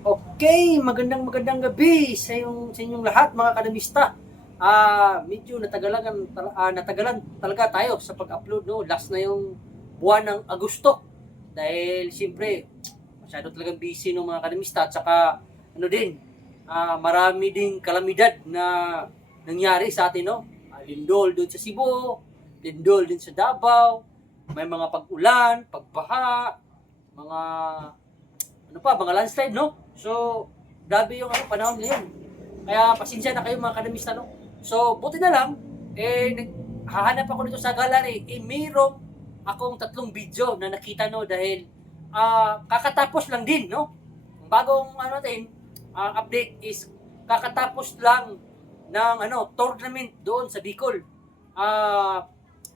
Okay, magandang gabi sa inyong lahat mga kadamista. Medyo natagalan talaga tayo sa pag-upload, no. Last na yung buwan ng Agosto dahil siyempre masyado talagang busy ng mga kadamista at saka ano din, marami ding kalamidad na nangyari sa atin, no. Lindol doon sa Cebu, lindol din sa Davao, may mga pag-ulan, pagbaha, mga mga landslide, no? So, grabe yung panahon ngayon. Kaya pasensya na kayo mga kadamista, no? So, buti na lang, hahanap ako dito sa gallery, mayroong akong 3 video na nakita, no? Dahil, kakatapos lang din, no? Bagong, update is, kakatapos lang ng, tournament doon sa Bicol.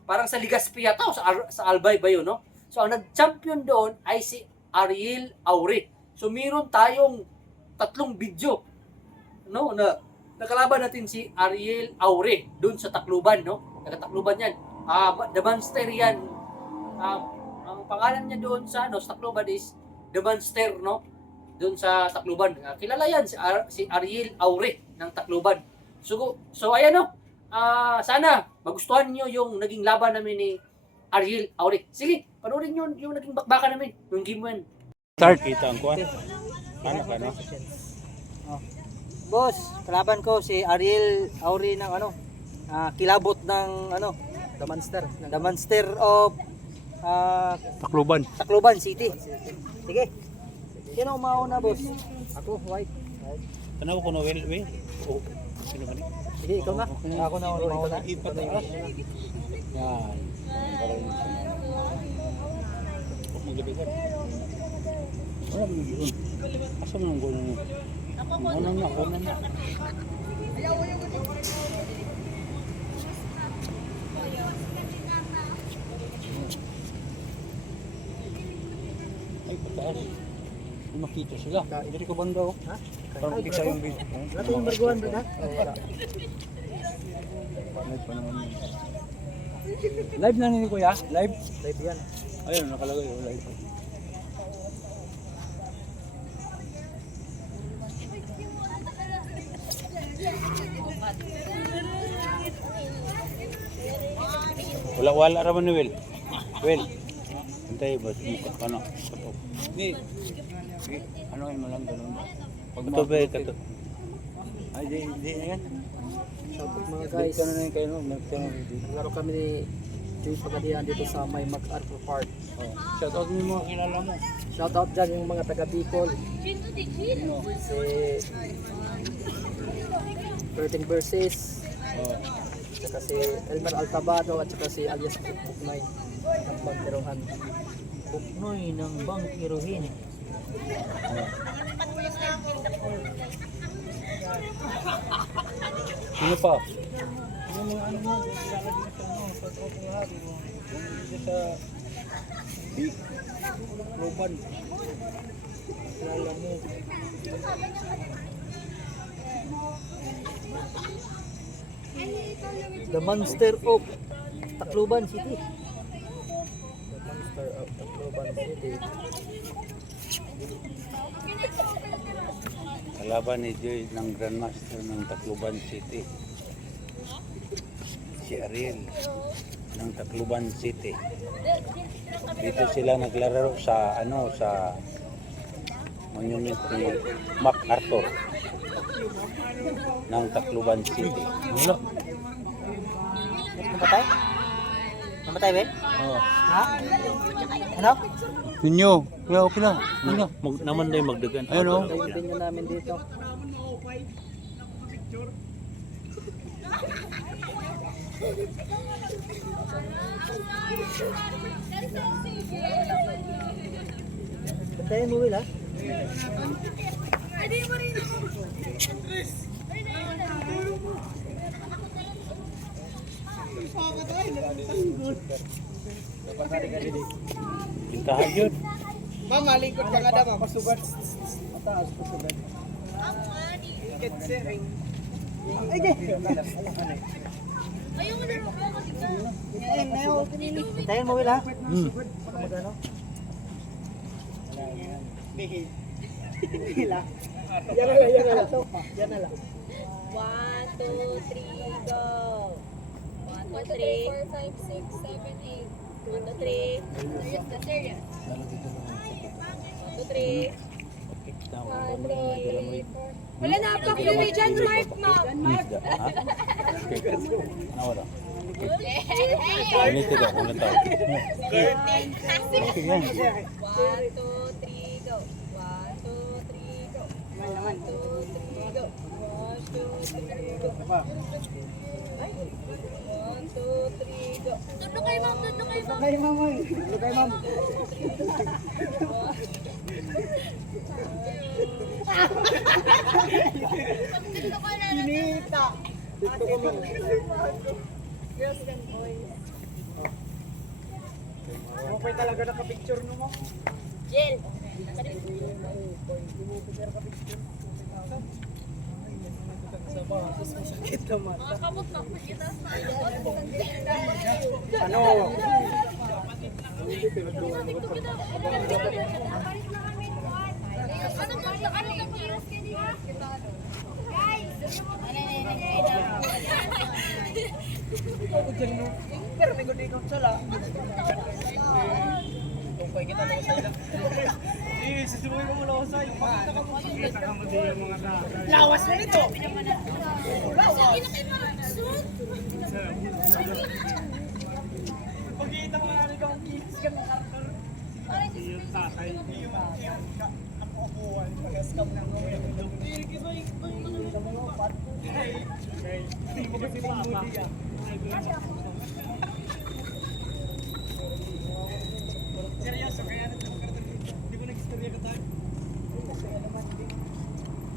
Parang sa Ligaspi yata, sa Albay ba yun, no? So, ang nag-champion doon ay si Ariel Aure. So meron tayong 3 video, no, na nakalaban natin si Ariel Aure doon sa Tacloban, no? Taga-Tacloban 'yan. The Monster 'yan. Ang pangalan niya doon sa sa Tacloban is The Monster, no? Doon sa Tacloban. Kilala 'yan si Ariel Aure ng Tacloban. So ayan, no. Sana magustuhan niyo yung naging laban namin ni Ariel Aure. Sige, panoorin niyo yung naging bakbakan namin, yung game win. Start kita ang kuha. Ano? Boss, kalaban ko si Ariel Aure ng kilabot ng The Monster of Tacloban City. Sige. Sino umauna, boss? Ako, white. Tanaw ko na well. Oh, sino ba ni? Sige, ikaw na. Ako na umauna. Ipataas. Yan. Maglabihan. Wala mo yun. Asa mo nang gulong mo? Unang na. Ay, pataas. Hindi makita sila. Hindi ko banda, oh. Ha? Parang kita yung video. Wala tayong barguan, bro, ha? Live pa naman yun. Live na nini kuya? Live? Live yan. Ayun, nakalagay yung live. Wala raman ni Will. Antay ba? Ano? Ni. Ano mo lang ganun. Pag ito ba ito? Ay, di na yan. Shoutout mga guys. Kano na yung kayo, Naglaro kami ni Joey Pagadian dito sa May MacArthur Park. shoutout mo yung mga kilala mo. Shoutout dyan yung mga taga Bicol. Si Berting Versus. At saka si Elmer Altabado at saka si alias Puknoy ng Bangkiruhan. Puknoy ng Bangkiruhin. Sino pa? Yung mga ano mo, kilala din sa ano, sa tropa lahat. Dito sa Big Roban. Kilala mo. The Monster of Tacloban City. The Monster of Tacloban City. Kalaban ni Joy ng Grandmaster ng Tacloban City. Si Ariel ng Tacloban City. Dito sila naglalaro sa sa monument ni MacArthur ng Tacloban City. Wala. Namatay? Namatay ba? Oh. Ha? Ano? Pinyo. Kaya okay lang. Ano? Naman na yung magdagan. Ayun o. Ito yung binyo namin dito. Bantayan mo, Will, ha? Pintahan yun. Ma'am, malikot ka nga daw, masugat. Mataas, masugat. Get sharing. Ay, di. Bantayan mo, Will, ha? Hmm. Magano? Yan na lang, yan na lang. Yan na lang. 1, 2, 3, go. 1, 2, 3, 4, 5, 6, 7, 8. 1, 2, 3. Serious. 1, 2, 3. 1, 2, 3, 4. Wala na pa kayo ni John Mark, ma'am. Nawala. Ulitin ako, ulit ako. 1, 2, 3, go. 1, 2, 3, go. 1, 2, 3, go. 1, 2, 3, go. 1, 2, 3, go. Tundo kayo, ma'am. Tundo kayo, ma'am. Kay ma'am, ay. Ano kay ma'am? Tundo ka na. Kinita. Dito ko ma'am. Girls and boys. Okay talaga nakapicture no mo. Jill. Sakit naman. Mga kamot na po kita sa Ano? Ako dyan no. Pero may gulikot sala. Tungkoy kita na sa ilang. Eh, susubukin ko mula ko sa iyo. Pakita ka mo. Lawas na nito. Pagkita mo nga nito ang kids ka ng kartor. Yung tatay. Yung kapukuhan. Pag-scam na mo. Hindi mo kasi mamuli ah. Seryoso, kaya nito ang kartor. Hindi mo nag-istorya ka tayo.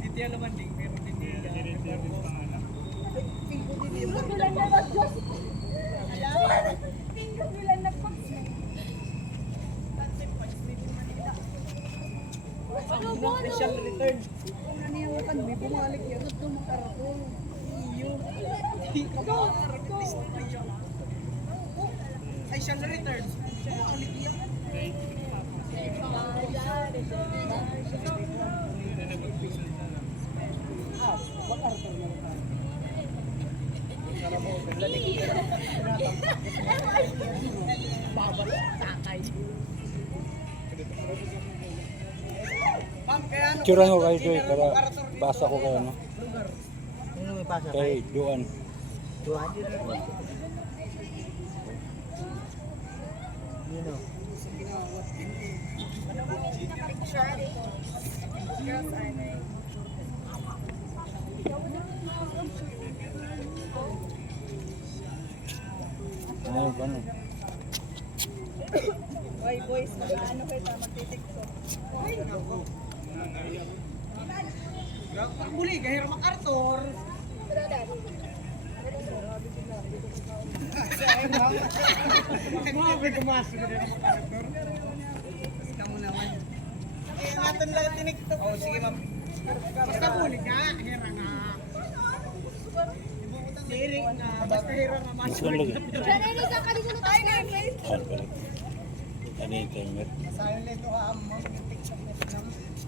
Dito yan naman din. Pero hindi yan. Hindi yan yung pangalan. Special return. Kung naniyawakan, may bumalik yan. Ito makarapon. Iyo. Hindi ka makarapon. Special return. Bumalik yan. Makarapon na lang. Picturean ko kayo Joy para basa ko kayo no. Sino may pasa? Kay Duan. Tuhan din. Nino. Ano ba no? Hoy boys, ano kayo ta magtitiktok? Muli, kahit makartor. Grabe kumasok na rin ang makartor. Kamu naman. Eh, natin lang tiniktok. Oh, sige ma'am. Basta muli ka, hira nga. Diri na, basta hira nga Mas masuk. kan lagi. Jangan sa kalimutan tayo na face. Kan balik. Ano yung timer? Silent ko ka mo, mag-tiktok na siya.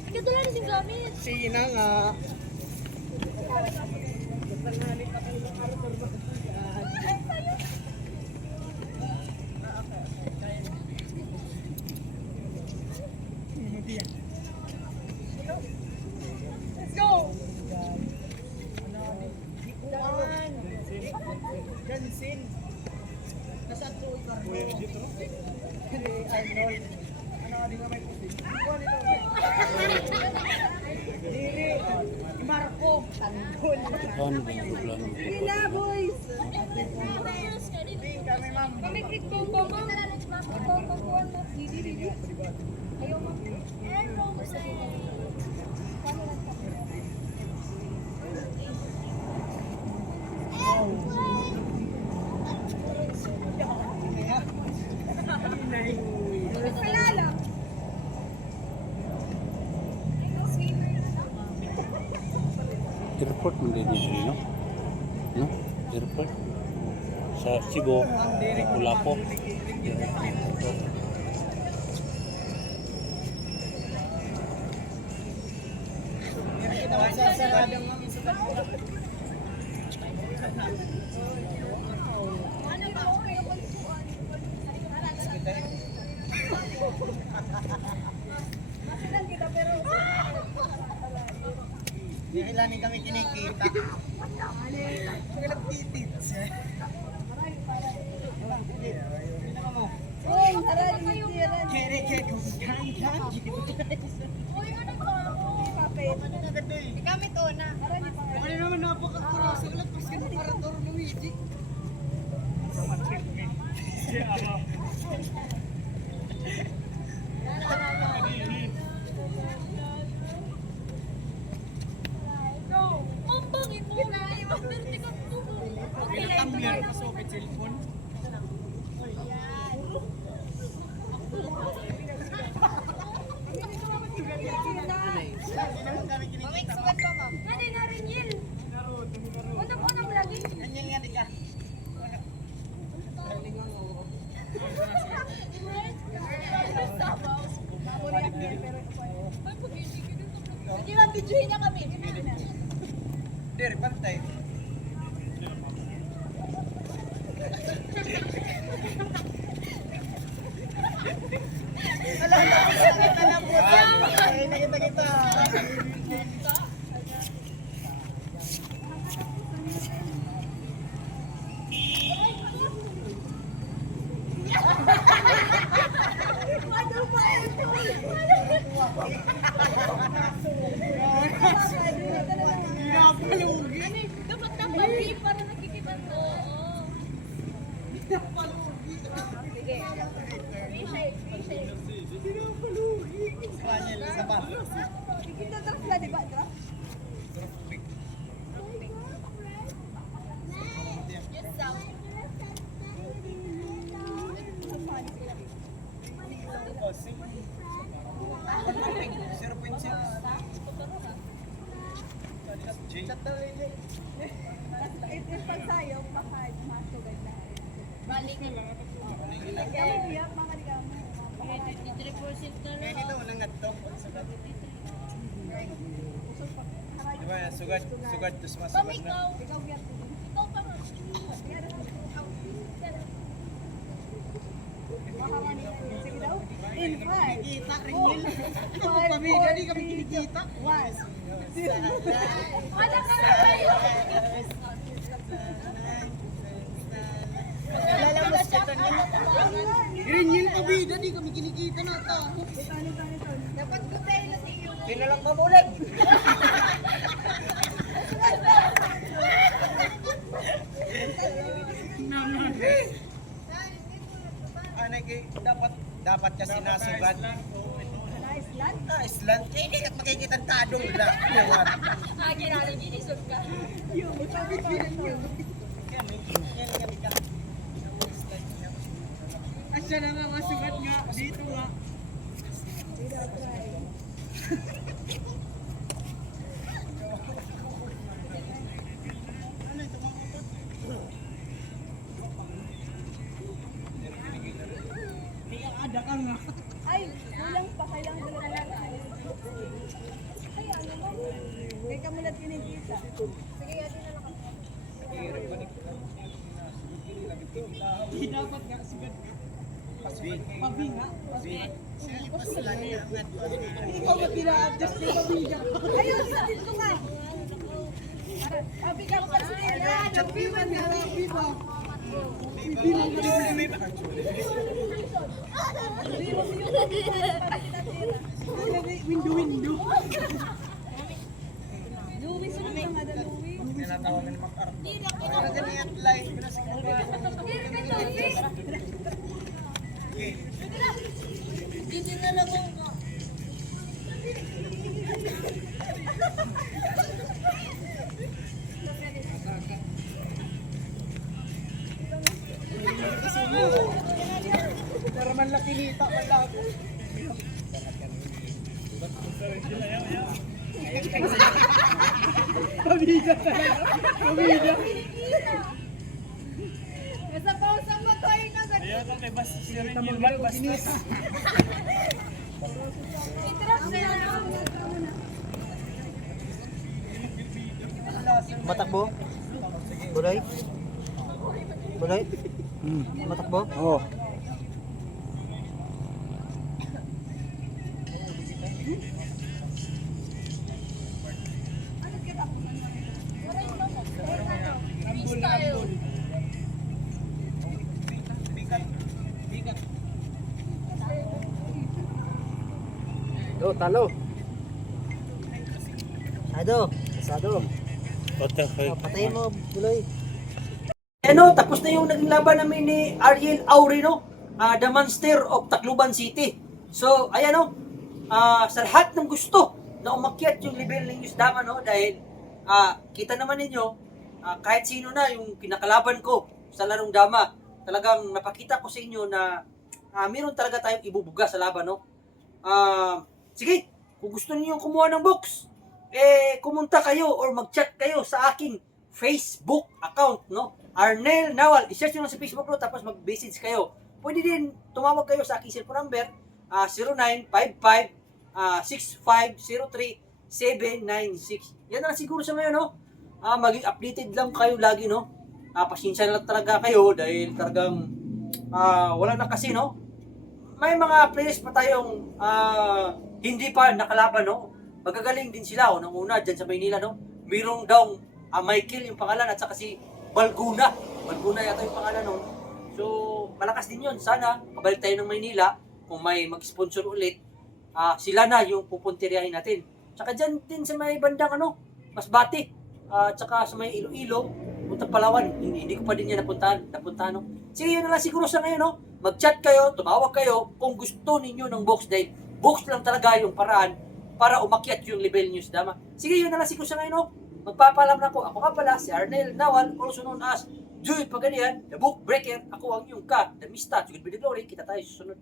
Ito lang din gamit. Sige na nga. Basta nga ni pa kayo makartor ba? Let's go. Jansin. Nasa tuloy ka rin. Arnold. Ano ka din nga may puti? Dili. Marco. Tanggol. Ano ba yung plano ko? Sila boys. Kami ma'am. Kami krit ko po mo. Ayaw mo. Hello, Airport mo din dito, no? No? Airport? Sa Cebu, Lapu-Lapu. Sa saradang mga sugat mo. Ilanin kami kinikita. Sugat titit. Uy, tara, limitiran. Kami to na. Ano naman napakakurasa ulit pas ka nakarator Luigi. Mambangin mo na. Iwaperte ka po. Tumbler pa sa cellphone. Mamay, sugat ka, ma'am. Nani na rin yun. Unang-unang lagi. Ganyan nga di ka. Hindi lang, videohin na kami. Dari pantay. Nakita kita. Ano ba ito? Pinapalugi. Dapat nang babi para nakikita mo. Sige. Reshape, reshape. Spanyol sa bar. Kita terus lah, di ba? Just sound. Oh, 0.6. Pag sayo, baka masugad na. Balik na lang. Kaya nito unang ngadto. Diba, sugat tus masugad na. Ikaw pa nga. In 5. Kinikita rin yun. Pamilya, di kami kinikita. Wala ka na kayo. Lalabas ka to niya. Green Hill pabida, di kami kinikita na ito. Dapat gutay na sa iyo. Sino lang pamulag? Dapat kasi nasugat. Island? Eh, hindi ka makikita ang kadong lang. Agin natin, ginisog ka. Asya na nga masugat nga. Dito nga. Ada ka nga. Ay, kulang pa. Kailangan ko na lang. Ay, ano ba? May kamulat kinikita. Sige, atin na lang ako. Hindi dapat nga sugat nga. Pabi nga. Ikaw ba pina-adjust ni Pabi nga? Ayun, sabihin ko nga. Abi ka pa sila. Pabi man nga. Pabi ba? Pabi lang ka rin. Window. Luwi, sunod na nga na Luwi. Tinatawagan ni Mac-Art. Para ganyan live. Dito na lang ako. Para man lang kinita man lang. Pabida talaga. Pabida. Nasa pausa mo to ay nagad. Kita mo ba bastos? Interrupt na lang. Matakbo? Buloy? Buloy? Matakbo? Oo. Freestyle. Talo. Asado. Patayin mo, Buloy. Ano, tapos na yung naging laban namin ni Ariel Aurino, the Monster of Tacloban City. So, ayan o, sa lahat ng gusto na umakyat yung level ng Yusdama, no, dahil kita naman ninyo, kahit sino na yung kinakalaban ko sa larong dama, talagang napakita ko sa inyo na meron talaga tayong ibubuga sa laban, no. Sige, kung gusto niyo kumuha ng box, kumunta kayo or mag-chat kayo sa aking Facebook account, no? Arnel Nawal. I-search nyo lang sa Facebook, no? Tapos mag-message kayo. Pwede din tumawag kayo sa aking cellphone number, 0955-6503-796. Yan na siguro sa ngayon, no? Maging updated lang kayo lagi, no? Pasensya na lang talaga kayo dahil talagang wala na kasi, no? May mga players pa tayong hindi pa nakalaban, no? Magagaling din sila, unang-una dyan sa Maynila, no? Mayroong daw Michael yung pangalan at saka si Balguna. Balguna yata yung pangalan, no? So, malakas din yun. Sana, kabalik tayo ng Maynila, kung may mag-sponsor ulit, sila na yung pupuntiryahin natin. Tsaka dyan din sa may bandang, Masbate, tsaka sa may Iloilo, Puntang Palawan, hindi ko pa din yan napuntahan, no? Sige, yun na lang siguro sa ngayon, no? Mag-chat kayo, tumawag kayo kung gusto ninyo ng box dahil box lang talaga yung paraan para umakyat yung level news, dama. Sige, yun na lang siguro sa ngayon, no? Magpapalam na ko. Ako nga pala, si Arnel Nawal, also known as Joy Pagadian, the book breaker. Ako ang iyong ka, the Mista, to God be the glory. Kita tayo sa susunod.